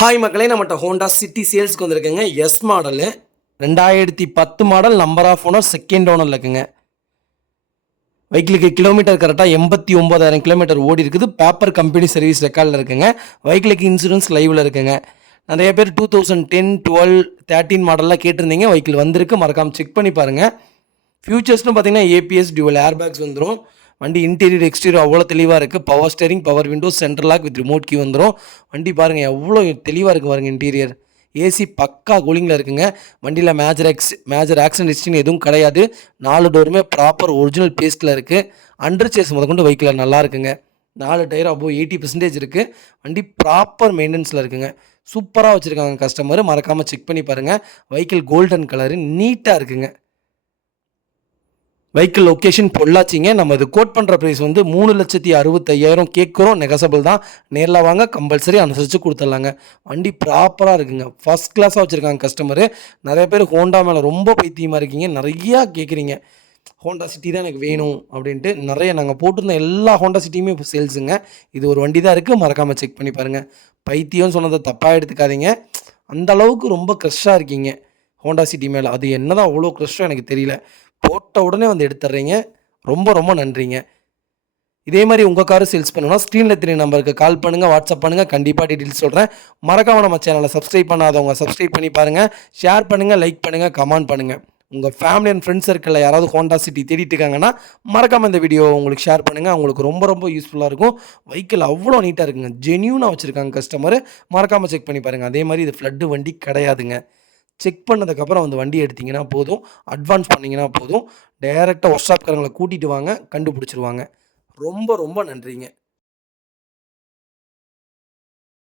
Hi மக்களே, நம்மகிட்ட Honda City சேல்ஸ்க்கு வந்திருக்குங்க. S model 2010 model, number of owner, second ஓனரில் இருக்குங்க. வெஹிக்கிளுக்கு கிலோமீட்டர் கரெக்டாக 89,000 கிலோமீட்டர் ஓடி இருக்குது. பேப்பர் கம்பெனி சர்வீஸ் ரெக்கார்டில் இருக்குங்க. வெஹிக்கிளுக்கு இன்சூரன்ஸ் லைவில் இருக்குங்க. நிறைய பேர் 2010, 12, 13 மாடல்லாம் கேட்டிருந்தீங்க. வெஹிக்கிள் வந்திருக்கு, மறக்காமல் செக் பண்ணி பாருங்கள். ஃபியூச்சர்ஸ்னு பார்த்தீங்கன்னா ஏபிஎஸ், டியூவல் ஏர் பேக்ஸ் வந்துடும். வண்டி இன்டீரியர் எக்ஸ்டீரியர் அவ்வளோ தெளிவாக இருக்குது. Power steering, power windows, central lock with remote key வந்துடும். வண்டி பாருங்கள் எவ்வளோ தெளிவாக இருக்குது பாருங்கள். இன்டீரியர் ஏசி பக்கா கூலிங்கில் இருக்குங்க. வண்டியில் மேஜர் ஆக்சிடென்ட் ஹிஸ்ட்ரின்னு எதுவும் கிடையாது. 4 டோருமே ப்ராப்பர் ஒரிஜினல் பேஸ்ட்டில் இருக்குது. அண்டர் சேஸ் முதற்கொண்டு வெஹிக்கிள் நல்லா இருக்குங்க. 4 டயர் அபோவ் 80% இருக்குது. வண்டி ப்ராப்பர் மெயின்டெனன்ஸில் இருக்குங்க. சூப்பராக வச்சுருக்காங்க கஸ்டமர், மறக்காமல் செக் பண்ணி பாருங்கள். வெஹிக்கிள் கோல்டன் கலரு, நீட்டாக இருக்குங்க. வெஹிக்கிள் லொக்கேஷன் பொள்ளாச்சிங்க. நம்ம இது கோட் பண்ணுற ப்ரைஸ் வந்து 3,65,000 கேட்குறோம். நெகசபிள் தான். நேரில் வாங்க, கம்பல்சரி அனுசரித்து கொடுத்துட்லாங்க. வண்டி ப்ராப்பராக இருக்குங்க. ஃபஸ்ட் கிளாஸாக வச்சுருக்காங்க கஸ்டமரு. நிறைய பேர் ஹோண்டா மேலே ரொம்ப பைத்தியமாக இருக்கீங்க. நிறையா கேட்குறீங்க, ஹோண்டா சிட்டி தான் எனக்கு வேணும் அப்படின்ட்டு. நிறைய நாங்கள் போட்டிருந்த எல்லா ஹோண்டா சிட்டியுமே இப்போ சேல்ஸுங்க. இது ஒரு வண்டி தான் இருக்குது, மறக்காமல் செக் பண்ணி பாருங்கள். பைத்தியம் சொன்னதை தப்பாக எடுத்துக்காதீங்க. அந்த அளவுக்கு ரொம்ப க்ரஷ்ஷாக இருக்கீங்க ஹோண்டா சிட்டி மேலே. அது என்ன தான் அவ்வளோ க்ரஷ்ஷாக எனக்கு தெரியல. போட்ட உடனே வந்து எடுத்துடுறீங்க. ரொம்ப ரொம்ப நன்றிங்க. இதே மாதிரி உங்கள் காரு சேல்ஸ் பண்ணணும்னா ஸ்க்ரீனில் தெரிய நம்பருக்கு கால் பண்ணுங்கள், வாட்ஸ்அப் பண்ணுங்கள். கண்டிப்பாக டீட்டெயில்ஸ் சொல்கிறேன். மறக்காம நம்ம சேனலை சப்ஸ்கிரைப் பண்ணாதவங்க சப்ஸ்கிரைப் பண்ணி பாருங்கள். ஷேர் பண்ணுங்கள், லைக் பண்ணுங்கள், கமெண்ட் பண்ணுங்கள். உங்கள் ஃபேமிலி அண்ட் ஃப்ரெண்ட்ஸ் சர்க்கிளில் யாராவது ஹோண்டா சிட்டி தேடிட்டு இருக்காங்கன்னா மறக்காமல் இந்த வீடியோ உங்களுக்கு ஷேர் பண்ணுங்கள். அவங்களுக்கு ரொம்ப ரொம்ப யூஸ்ஃபுல்லாக இருக்கும். வெஹிக்கிள் அவ்வளோ நீட்டாக இருக்குங்க. ஜென்யூனாக வச்சுருக்காங்க கஸ்டமர். மறக்காமல் செக் பண்ணி பாருங்கள். அதே மாதிரி இது ஃப்ளட்டு வண்டி கிடையாதுங்க. செக் பண்ணதுக்கப்புறம் வந்து வண்டி எடுத்திங்கன்னா போதும், அட்வான்ஸ் பண்ணிங்கன்னா போதும். டைரெக்டாக ஒர்க் ஷாப்காரங்களை கூட்டிகிட்டு வாங்க, கண்டுபிடிச்சிருவாங்க. ரொம்ப ரொம்ப நன்றிங்க.